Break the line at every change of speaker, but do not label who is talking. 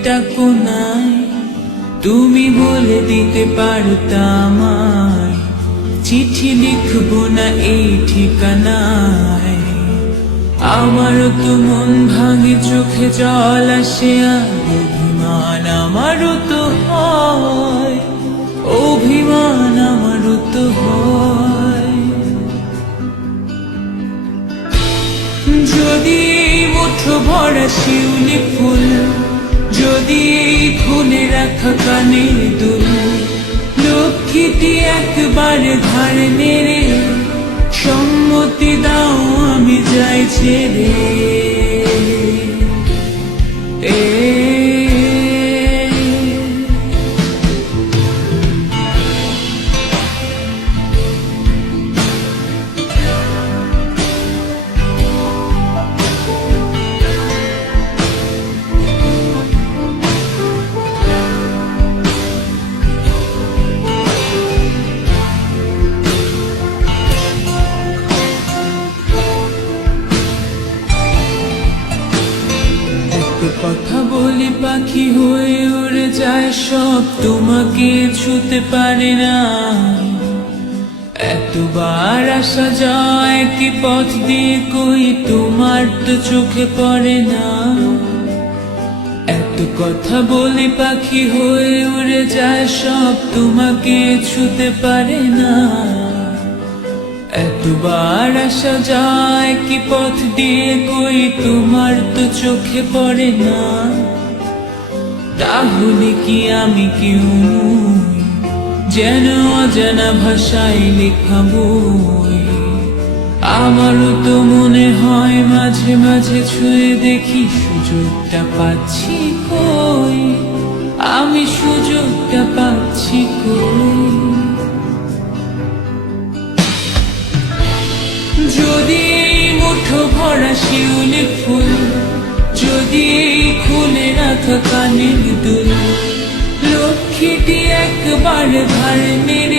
একটা কোনায় তুমি বলে দিতে পারতাম চিঠি লিখব না এই ঠিকানায়। আমারও তো মন ভাঙে, চোখে জল আসে অভিমান আমারও তো হয়। অভিমান আমারও তো হয়। যদি মুঠো ভরা শিউলি ফুল যদি এই খুলে রাখা কানের দুল, লক্ষ্মীটি একবার ধারে নেড়ে, সম্মতি দাও আমি যাই ছেড়ে। কথা বলি, পাখি হয়ে উড়ে যায় সব। তোমাকে ছুতে পারে না। এতবার আসা যায় কি পথ দিয়ে কই, তোমার তো চোখে পড়ে না। এত কথা বলি, পাখি হয়ে উড়ে যায় সব। তোমাকে ছুতে পারে না। এতবার আসা যায় কি পথ দিয়ে কই তোমার তো চোখে পড়ে না। তাহলে কি আমি কেউ যেন অজানা ভাষায় লেখা বই? আমারও তো মনে হয় মাঝে মাঝে ছুঁয়ে দেখি সুযোগটা পাচ্ছি কই? আমি সুযোগটা যদি মুঠো ভরা শিউলি ফুল যদি খুলে রাখা কানের দুল লক্ষ্মীটি একবার ধার মেরে